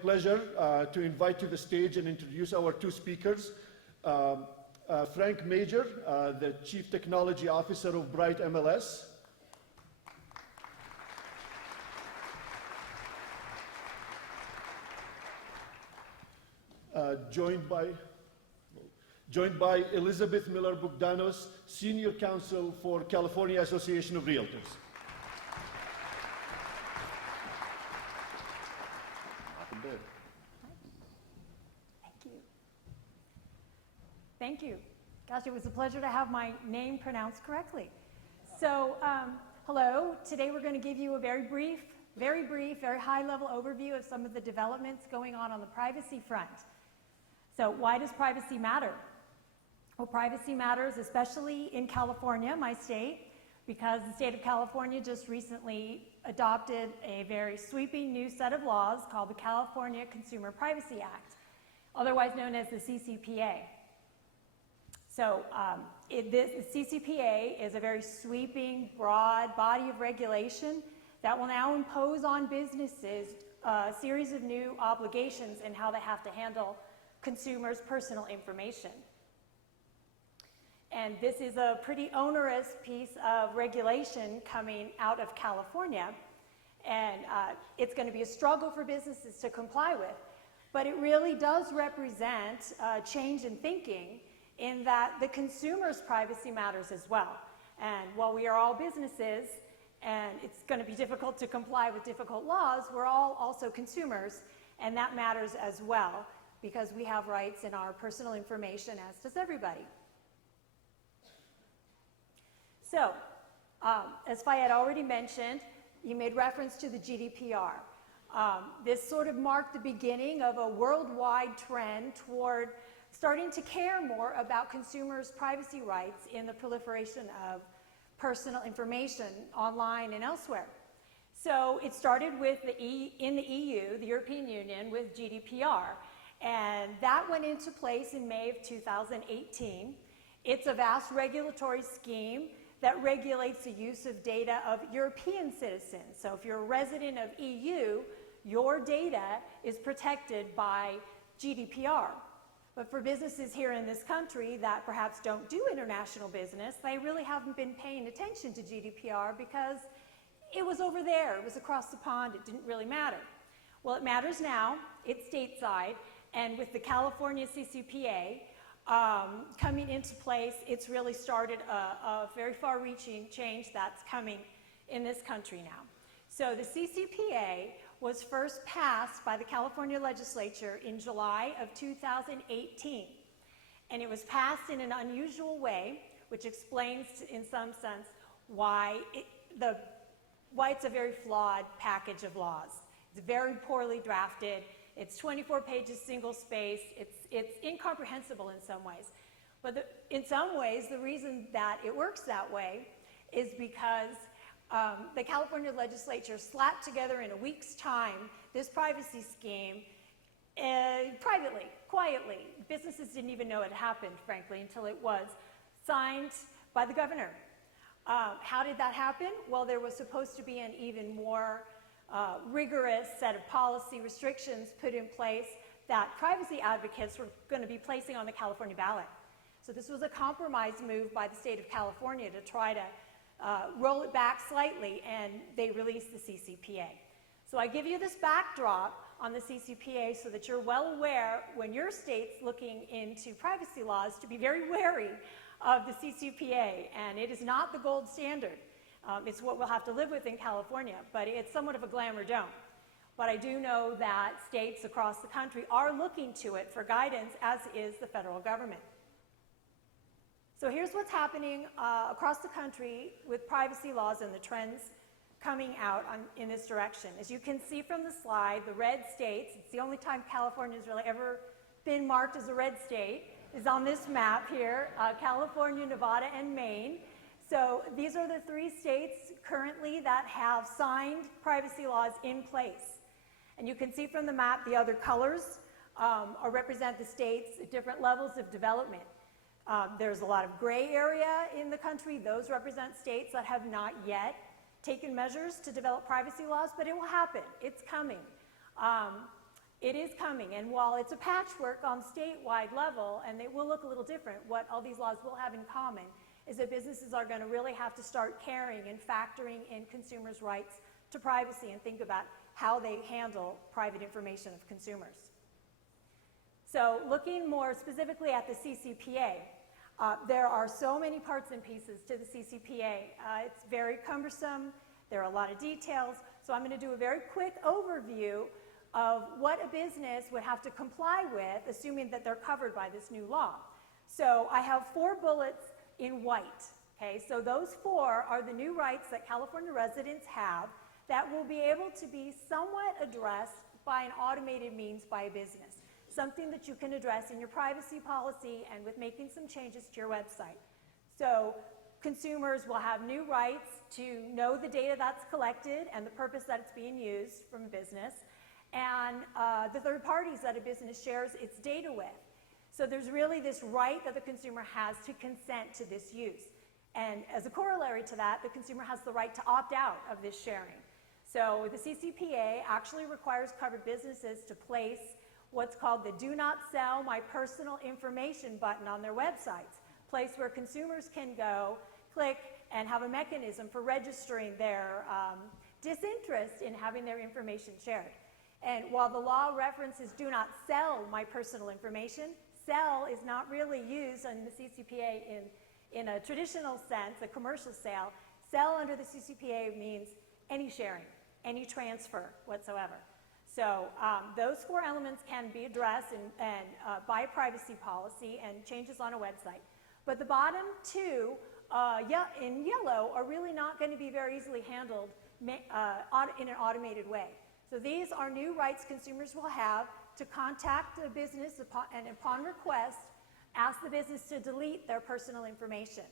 pleasure to invite to the stage and introduce our two speakers. Frank Major, the Chief Technology Officer of Bright MLS. Joined by Elizabeth Miller-Bogdanos, Senior Counsel for California Association of Realtors. Thank you. Gosh, it was a pleasure to have my name pronounced correctly. So, hello. Today we're going to give you a very brief, very high-level overview of some of the developments going on the privacy front. So, why does privacy matter? Well, privacy matters especially in California, my state, because the state of California just recently adopted a very sweeping new set of laws called the California Consumer Privacy Act, otherwise known as the CCPA. So the CCPA is a very sweeping, broad body of regulation that will now impose on businesses a series of new obligations in how they have to handle consumers' personal information. And this is a pretty onerous piece of regulation coming out of California, and it's going to be a struggle for businesses to comply with. But it really does represent a change in thinking in that the consumer's privacy matters as well. And while we are all businesses, and it's going to be difficult to comply with difficult laws, we're all also consumers, and that matters as well, because we have rights in our personal information, as does everybody. So, as Fayed already mentioned, you made reference to the GDPR. This sort of marked the beginning of a worldwide trend toward starting to care more about consumers' privacy rights in the proliferation of personal information online and elsewhere. So it started with in the EU, the European Union, with GDPR, and that went into place in May of 2018. It's a vast regulatory scheme that regulates the use of data of European citizens. So if you're a resident of EU, your data is protected by GDPR. But for businesses here in this country that perhaps don't do international business, they really haven't been paying attention to GDPR because it was over there, it was across the pond, it didn't really matter. Well, it matters now, it's stateside, and with the California CCPA coming into place, it's really started a very far-reaching change that's coming in this country now. So the CCPA was first passed by the California legislature in July of 2018. And it was passed in an unusual way, which explains in some sense why it's a very flawed package of laws. It's very poorly drafted. It's 24 pages, single space. It's incomprehensible in some ways. But in some ways, the reason that it works that way is because the California legislature slapped together in a week's time this privacy scheme privately, quietly. Businesses didn't even know it happened, frankly, until it was signed by the governor. How did that happen? Well, there was supposed to be an even more rigorous set of policy restrictions put in place that privacy advocates were going to be placing on the California ballot. So this was a compromise move by the state of California to try to roll it back slightly, and they released the CCPA. So I give you this backdrop on the CCPA so that you're well aware when your state's looking into privacy laws to be very wary of the CCPA, and it is not the gold standard. It's what we'll have to live with in California, but it's somewhat of a glamour dome. But I do know that states across the country are looking to it for guidance, as is the federal government. So here's what's happening across the country with privacy laws and the trends coming out in this direction. As you can see from the slide, the red states, it's the only time California's really ever been marked as a red state, is on this map here, California, Nevada, and Maine. So these are the 3 states currently that have signed privacy laws in place. And you can see from the map the other colors represent the states at different levels of development. There's a lot of gray area in the country. Those represent states that have not yet taken measures to develop privacy laws, but it will happen. It's coming. It is coming, and while it's a patchwork on statewide level, and it will look a little different, what all these laws will have in common is that businesses are going to really have to start caring and factoring in consumers' rights to privacy and think about how they handle private information of consumers. So looking more specifically at the CCPA, there are so many parts and pieces to the CCPA. It's very cumbersome. There are a lot of details. So I'm going to do a very quick overview of what a business would have to comply with, assuming that they're covered by this new law. So I have 4 bullets in white. Okay, so those 4 are the new rights that California residents have that will be able to be somewhat addressed by an automated means by a business, something that you can address in your privacy policy and with making some changes to your website. So consumers will have new rights to know the data that's collected and the purpose that it's being used from a business, and the third parties that a business shares its data with. So there's really this right that the consumer has to consent to this use. And as a corollary to that, the consumer has the right to opt out of this sharing. So the CCPA actually requires covered businesses to place what's called the Do Not Sell My Personal Information button on their websites, a place where consumers can go, click, and have a mechanism for registering their disinterest in having their information shared. And while the law references do not sell my personal information, sell is not really used in the CCPA in a traditional sense, a commercial sale. Sell under the CCPA means any sharing, any transfer whatsoever. So those 4 elements can be addressed by a privacy policy and changes on a website. But the bottom 2 in yellow are really not going to be very easily handled in an automated way. So these are new rights consumers will have to contact a business and upon request, ask the business to delete their personal information.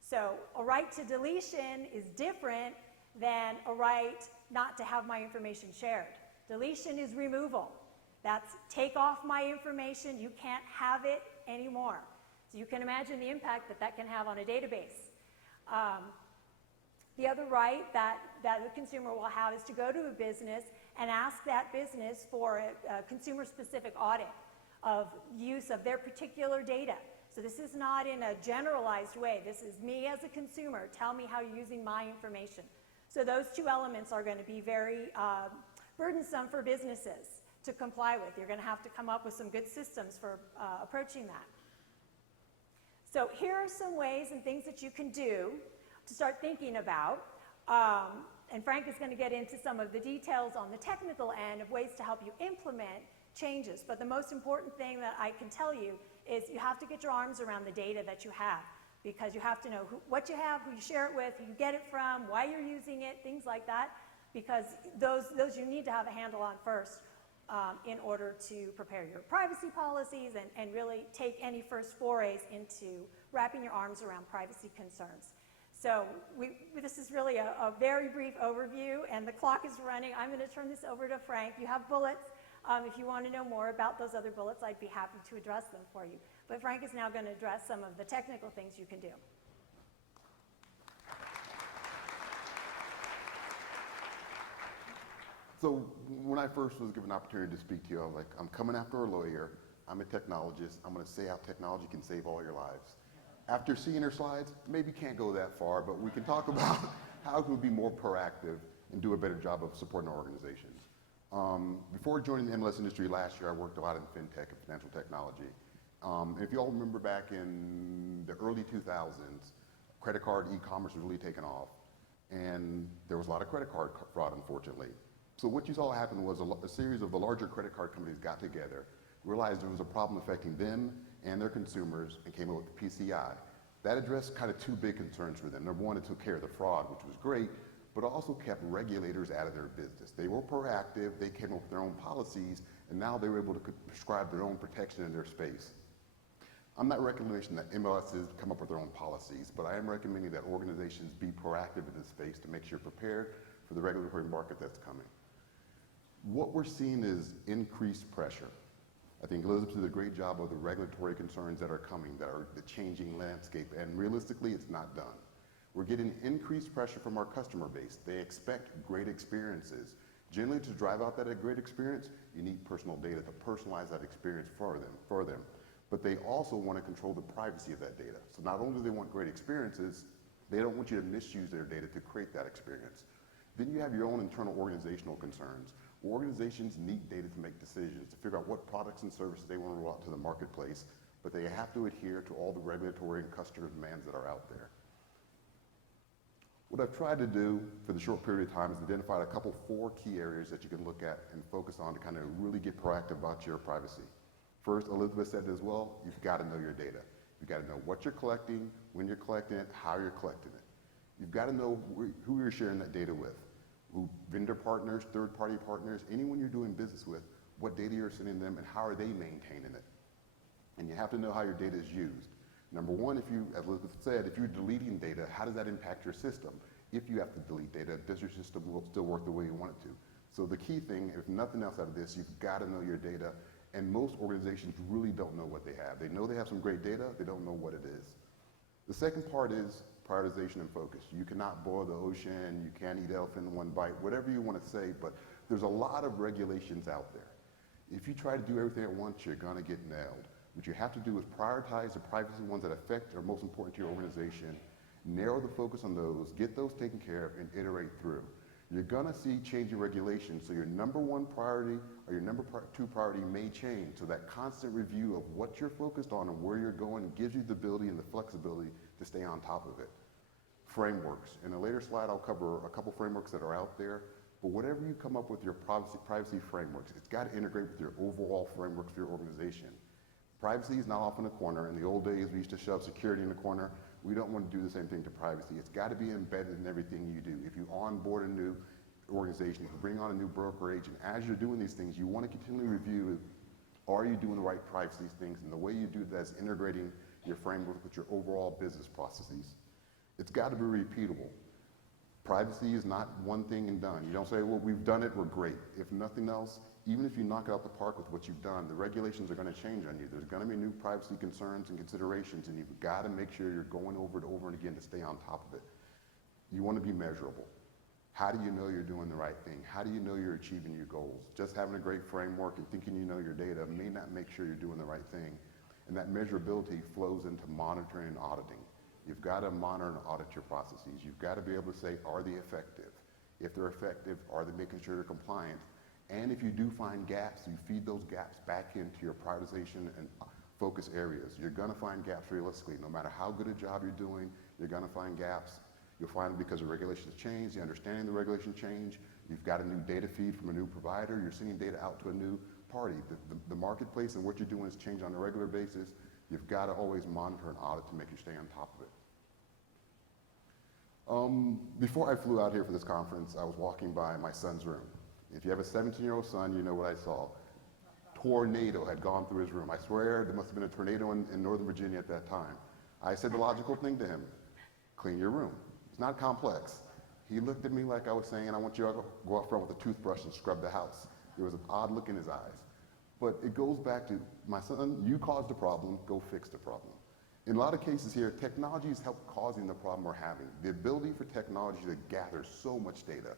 So a right to deletion is different than a right not to have my information shared. Deletion is removal. That's take off my information, you can't have it anymore. So you can imagine the impact that that can have on a database. The other right that the consumer will have is to go to a business and ask that business for a consumer-specific audit of use of their particular data. So this is not in a generalized way. This is me as a consumer. Tell me how you're using my information. So those 2 elements are going to be very burdensome for businesses to comply with. You're going to have to come up with some good systems for approaching that. So here are some ways and things that you can do to start thinking about. And Frank is going to get into some of the details on the technical end of ways to help you implement changes. But the most important thing that I can tell you is you have to get your arms around the data that you have, because you have to know what you have, who you share it with, who you get it from, why you're using it, things like that, because those you need to have a handle on first in order to prepare your privacy policies and really take any first forays into wrapping your arms around privacy concerns. So this is really a very brief overview, and the clock is running. I'm going to turn this over to Frank. You have bullets. If you want to know more about those other bullets, I'd be happy to address them for you. But Frank is now going to address some of the technical things you can do. So when I first was given an opportunity to speak to you, I was like, I'm coming after a lawyer. I'm a technologist. I'm going to say how technology can save all your lives. After seeing her slides, maybe can't go that far, but we can talk about how we can be more proactive and do a better job of supporting our organizations. Before joining the MLS industry last year, I worked a lot in fintech and financial technology. If you all remember back in the early 2000s, credit card e-commerce was really taking off, and there was a lot of credit card fraud, unfortunately. So what you saw happen was a series of the larger credit card companies got together, realized there was a problem affecting them and their consumers, and came up with the PCI. That addressed kind of 2 big concerns for them. Number one, it took care of the fraud, which was great, but also kept regulators out of their business. They were proactive, they came up with their own policies, and now they were able to prescribe their own protection in their space. I'm not recommending that MLSs come up with their own policies, but I am recommending that organizations be proactive in this space to make sure you're prepared for the regulatory market that's coming. What we're seeing is increased pressure. I think Elizabeth did a great job of the regulatory concerns that are coming, that are the changing landscape, and realistically, it's not done. We're getting increased pressure from our customer base. They expect great experiences. Generally, to drive out that great experience, you need personal data to personalize that experience for them. But they also want to control the privacy of that data. So not only do they want great experiences, they don't want you to misuse their data to create that experience. Then you have your own internal organizational concerns. Organizations need data to make decisions, to figure out what products and services they want to roll out to the marketplace, but they have to adhere to all the regulatory and customer demands that are out there. What I've tried to do for the short period of time is identify four key areas that you can look at and focus on to kind of really get proactive about your privacy. First, Elizabeth said it as well, you've got to know your data. You've got to know what you're collecting, when you're collecting it, how you're collecting it. You've got to know who you're sharing that data with, who vendor partners, third-party partners, anyone you're doing business with, what data you're sending them, and how are they maintaining it. And you have to know how your data is used. Number one, if you, as Elizabeth said, if you're deleting data, how does that impact your system? If you have to delete data, does your system still work the way you want it to? So the key thing, if nothing else out of this, you've got to know your data, and most organizations really don't know what they have. They know they have some great data, they don't know what it is. The second part is prioritization and focus. You cannot boil the ocean, you can't eat elephant in one bite, whatever you want to say, but there's a lot of regulations out there. If you try to do everything at once, you're gonna get nailed. What you have to do is prioritize the privacy ones that affect or are most important to your organization, narrow the focus on those, get those taken care of, and iterate through. You're gonna see changing regulations, so your number one priority or your number two priority may change. So that constant review of what you're focused on and where you're going gives you the ability and the flexibility to stay on top of it. Frameworks. In a later slide, I'll cover a couple frameworks that are out there, but whatever you come up with your privacy frameworks, it's got to integrate with your overall framework for your organization. Privacy is not off in a corner. In the old days, we used to shove security in the corner. We don't want to do the same thing to privacy. It's got to be embedded in everything you do. If you onboard a new organization, if you bring on a new broker agent, as you're doing these things, you want to continually review, are you doing the right privacy things? And the way you do that is integrating your framework with your overall business processes. It's got to be repeatable. Privacy is not one thing and done. You don't say, well, we've done it, we're great. If nothing else, even if you knock it out the park with what you've done, the regulations are going to change on you. There's going to be new privacy concerns and considerations, and you've got to make sure you're going over it over and again to stay on top of it. You want to be measurable. How do you know you're doing the right thing? How do you know you're achieving your goals? Just having a great framework and thinking you know your data may not make sure you're doing the right thing. And that measurability flows into monitoring and auditing. You've got to monitor and audit your processes. You've got to be able to say, are they effective? If they're effective, are they making sure they're compliant? And if you do find gaps, you feed those gaps back into your prioritization and focus areas. You're going to find gaps realistically. No matter how good a job you're doing, you're going to find gaps. You'll find them because the regulations change, the understanding of the regulation change. You've got a new data feed from a new provider. You're sending data out to a new party. The marketplace and what you're doing is changing on a regular basis. You've got to always monitor and audit to make you stay on top of it. Before I flew out here for this conference, I was walking by my son's room. If you have a 17-year-old son, you know what I saw. Tornado had gone through his room. I swear there must have been a tornado in Northern Virginia at that time. I said the logical thing to him, clean your room. It's not complex. He looked at me like I was saying, I want you to go out front with a toothbrush and scrub the house. There was an odd look in his eyes. But it goes back to, my son, you caused the problem, go fix the problem. In a lot of cases here, technology has helped causing the problem we're having. The ability for technology to gather so much data,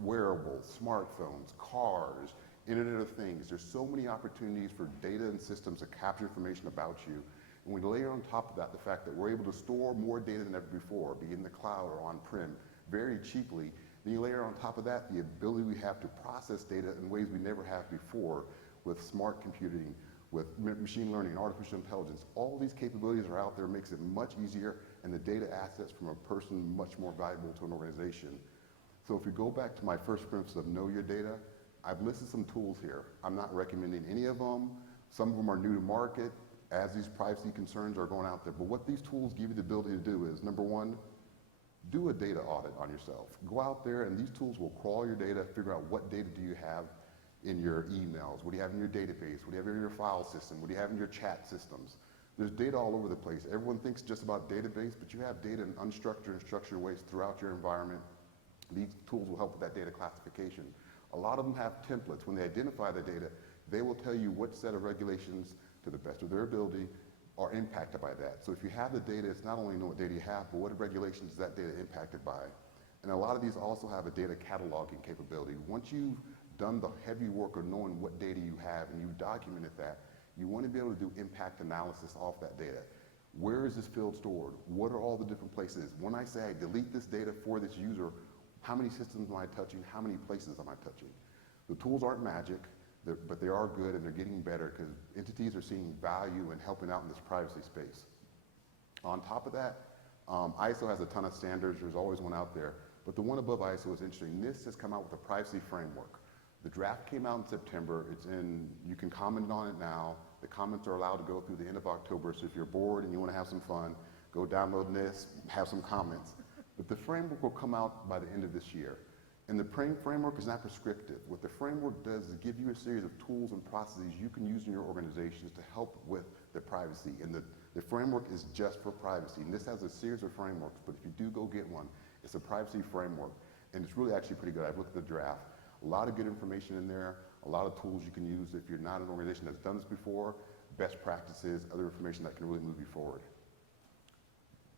wearables, smartphones, cars, Internet of Things. There's so many opportunities for data and systems to capture information about you. And we layer on top of that the fact that we're able to store more data than ever before, be it in the cloud or on-prem, very cheaply. Then you layer on top of that the ability we have to process data in ways we never have before with smart computing, with machine learning, artificial intelligence. All these capabilities are out there, makes it much easier, and the data assets from a person much more valuable to an organization. So if we go back to my first principle of know your data, I've listed some tools here. I'm not recommending any of them. Some of them are new to market as these privacy concerns are going out there. But what these tools give you the ability to do is, number one, do a data audit on yourself. Go out there and these tools will crawl your data, figure out what data do you have in your emails, what do you have in your database, what do you have in your file system, what do you have in your chat systems. There's data all over the place. Everyone thinks just about database, but you have data in unstructured and structured ways throughout your environment. These tools will help with that data classification. A lot of them have templates. When they identify the data, they will tell you what set of regulations, to the best of their ability, are impacted by that. So if you have the data, it's not only know what data you have, but what regulations is that data impacted by. And a lot of these also have a data cataloging capability. Once you've done the heavy work of knowing what data you have and you've documented that, you want to be able to do impact analysis off that data. Where is this field stored? What are all the different places? When I say I delete this data for this user, how many systems am I touching? How many places am I touching? The tools aren't magic, but they are good and they're getting better because entities are seeing value in helping out in this privacy space. On top of that, ISO has a ton of standards. There's always one out there. But the one above ISO is interesting. NIST has come out with a privacy framework. The draft came out in September. You can comment on it now. The comments are allowed to go through the end of October. So if you're bored and you want to have some fun, go download NIST, have some comments. But the framework will come out by the end of this year. And the framework is not prescriptive. What the framework does is give you a series of tools and processes you can use in your organizations to help with the privacy. And the framework is just for privacy. And this has a series of frameworks, but if you do go get one, it's a privacy framework. And it's really actually pretty good. I've looked at the draft. A lot of good information in there, a lot of tools you can use if you're not an organization that's done this before, best practices, other information that can really move you forward.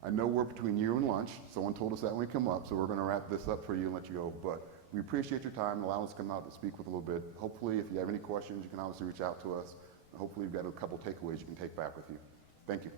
I know we're between you and lunch. Someone told us that when we come up, so we're going to wrap this up for you and let you go. But we appreciate your time and allowing us to come out to speak with a little bit. Hopefully, if you have any questions, you can obviously reach out to us. Hopefully, you've got a couple takeaways you can take back with you. Thank you.